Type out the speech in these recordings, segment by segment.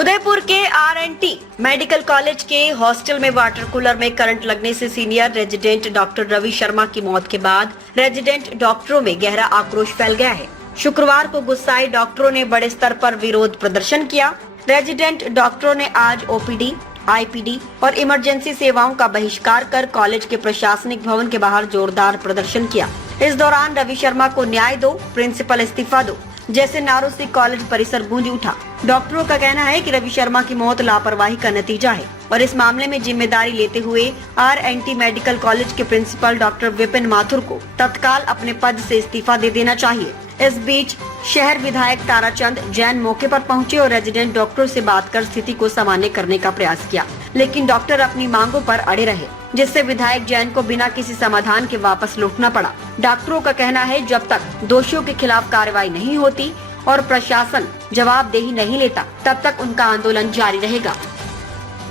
उदयपुर के R&T medical college के hostel में वाटर कूलर में करंट लगने से senior resident doctor Ravi Sharma की मौत के बाद रेजिडेंट डॉक्टरों में गहरा आक्रोश फैल गया है। शुक्रवार को गुस्साए डॉक्टरों ने बड़े स्तर पर विरोध प्रदर्शन किया। रेजिडेंट डॉक्टरों ने आज ओपीडी, आईपीडी और इमरजेंसी सेवाओं का बहिष्कार कर कॉलेज के प्रशासनिक भवन के बाहर जोरदार प्रदर्शन किया। इस दौरान रवि शर्मा को न्याय दो, प्रिंसिपल इस्तीफा दो जैसे नारों से कॉलेज परिसर गूंज उठा। डॉक्टरों का कहना है कि रवि शर्मा की मौत लापरवाही का नतीजा है और इस मामले में जिम्मेदारी लेते हुए R&T मेडिकल कॉलेज के प्रिंसिपल डॉक्टर विपिन माथुर को तत्काल अपने पद से इस्तीफा दे देना चाहिए। इस बीच शहर विधायक ताराचंद जैन मौके पर पहुंचे और रेजिडेंट डॉक्टर से बात कर स्थिति को सामान्य करने का प्रयास किया, लेकिन डॉक्टर अपनी मांगों पर अड़े रहे, जिससे विधायक जैन को बिना किसी समाधान के वापस लौटना पड़ा। डॉक्टरों का कहना है जब तक दोषियों के खिलाफ कार्रवाई नहीं होती और प्रशासन जवाबदेही नहीं लेता तब तक उनका आंदोलन जारी रहेगा।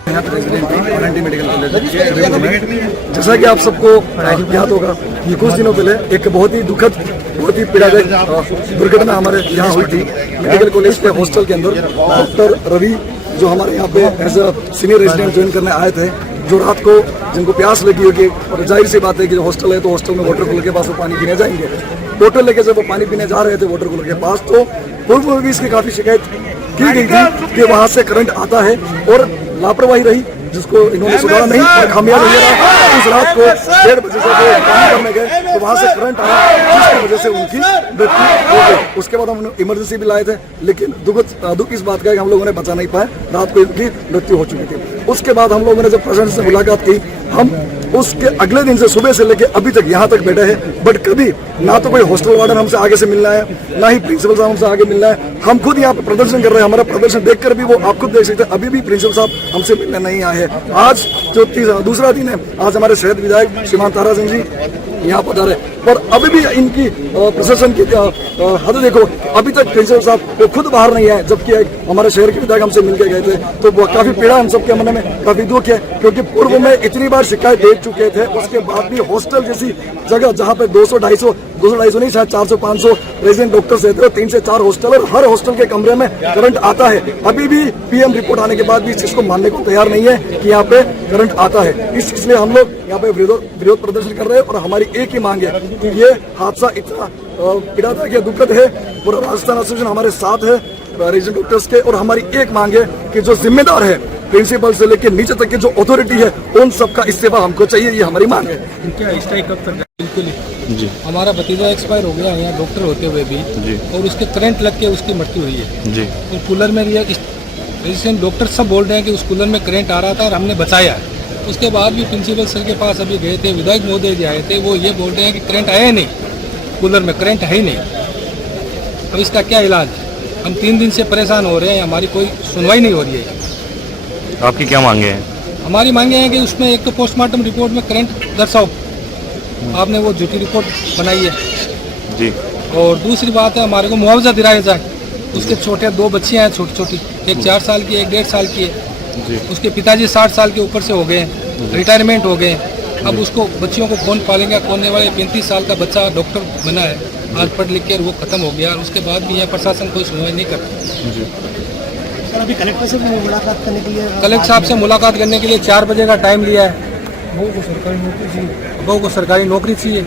R&T मेडिकल कॉलेज जैसा कि आप सबको ज्ञात होगा कि कुछ दिनों पहले एक बहुत ही दुखद, बहुत ही पीड़ादायक दुर्घटना हमारे यहाँ हुई थी। मेडिकल कॉलेज के हॉस्टल के अंदर डॉक्टर रवि जो हमारे यहाँ पे as a senior resident join करने आए थे, जो रात को जिनको प्यास लगी होगी, और जाहिर सी बात है कि जो हॉस्टल है तो हॉस्टल में वाटर कूलर के पास वो पानी पीने जाएंगे। बोतल लेके जब वो पानी पीने जा रहे थे वाटर कूलर के पास, तो पूर्व में भी इसकी काफी शिकायत की गई थी कि वहाँ से करंट आता है और लापरवाही रही जिसको इन्होंने सुधारा नहीं और खामियाजा रहा। उस रात को 1:30 बजे से वो काम करने गए तो वहाँ से करंट आया, जिसकी वजह से उनकी मृत्यु हो गई। उसके बाद हम इमरजेंसी भी लाए थे, लेकिन दुख इस बात का है कि हम लोगों ने बचा नहीं पाए, रात को इनकी मृत्यु हो चुकी थी। उसके बाद हम लोगों ने जब प्रशासन से मुलाकात की, हम उसके अगले दिन से सुबह से लेके अभी तक यहाँ तक बैठे हैं, बट कभी ना तो कोई हॉस्टल वार्डन हमसे आगे से मिलना है, ना ही प्रिंसिपल साहब हमसे आगे मिलना है। हम खुद यहाँ पे प्रदर्शन कर रहे हैं, हमारा प्रदर्शन देखकर भी वो आप खुद देख सकते हैं, अभी भी प्रिंसिपल साहब हमसे मिलने नहीं आए हैं। आज जो दूसरा दिन है, आज हमारे शहर विधायक श्रीमान ताराचंद जी यहाँ पर रहे, पर अभी भी इनकी प्रशासन की हद देखो, अभी तक प्रिंसिपल साहब वो खुद बाहर नहीं आए, जबकि हमारे शहर के विधायक हमसे मिलकर गए थे। तो वो काफी पीड़ा हम सबके मन में काफी दुख है, क्योंकि पूर्व में इतनी बार शिकायत दे चुके थे, उसके बाद भी हॉस्टल जैसी जगह जहाँ पे 200-250 नहीं, शायद 400-500 रेजिडेंट डॉक्टर्स रहते हैं, 3 से 4 हॉस्टल और हर हॉस्टल के कमरे में करंट आता है। अभी भी PM रिपोर्ट आने के बाद भी इस चीज को मानने को तैयार नहीं है कि यहाँ पे करंट आता है। इसलिए हम लोग यहाँ पे विरोध प्रदर्शन कर रहे हैं और हमारी एक ही मांग है कि ये हादसा इतना पीड़ादायक या दुखद है, पूरा राजस्थान एसोसिएशन हमारे साथ है रेजिडेंट डॉक्टर्स के, और हमारी एक मांग है कि जो जिम्मेदार है प्रिंसिपल से लेकर नीचे तक की जो अथॉरिटी है, उन सबका इस्तीफा हमको चाहिए, ये हमारी मांग है। क्या स्ट्राइक कब तक? बिल्कुल जी। हमारा भतीजा एक्सपायर हो गया यहाँ डॉक्टर होते हुए भी जी, और उसके करंट लग के उसकी मृत्यु हुई है जी। और कूलर में रेजिडेंट डॉक्टर सब बोल रहे हैं कि उस कूलर में करंट आ रहा था और हमने बचाया। उसके बाद भी प्रिंसिपल सर के पास अभी गए थे, विधायक महोदय जी आए थे, वो ये बोल रहे हैं कि करंट आया नहीं, कूलर में करंट है ही नहीं। तो इसका क्या इलाज? हम 3 दिन से परेशान हो रहे हैं, हमारी कोई सुनवाई नहीं हो रही है। आपकी क्या मांगे हैं? हमारी मांगे हैं कि उसमें एक तो पोस्टमार्टम रिपोर्ट में करंट दर्शाओ, आपने वो झूठी रिपोर्ट बनाई है जी, और दूसरी बात है हमारे को मुआवजा दिलाया जाए। उसके छोटे 2 बच्चियाँ हैं छोटी छोटी, एक 4 साल की, एक 1.5 साल की है जी। उसके पिताजी 60 साल के ऊपर से हो गए, रिटायरमेंट हो गए। अब उसको बच्चियों को कौन पालेंगे? कोने वाले 35 साल का बच्चा डॉक्टर बना है, आज पढ़ लिख कर वो खत्म हो गया, और उसके बाद भी यहाँ प्रशासन कोई सुनवाई नहीं करता जी। अभी कलेक्टर से मुलाकात करने के लिए, कलेक्टर साहब से मुलाकात करने के लिए 4 बजे का टाइम लिया है। बहू को सरकारी नौकरी चाहिए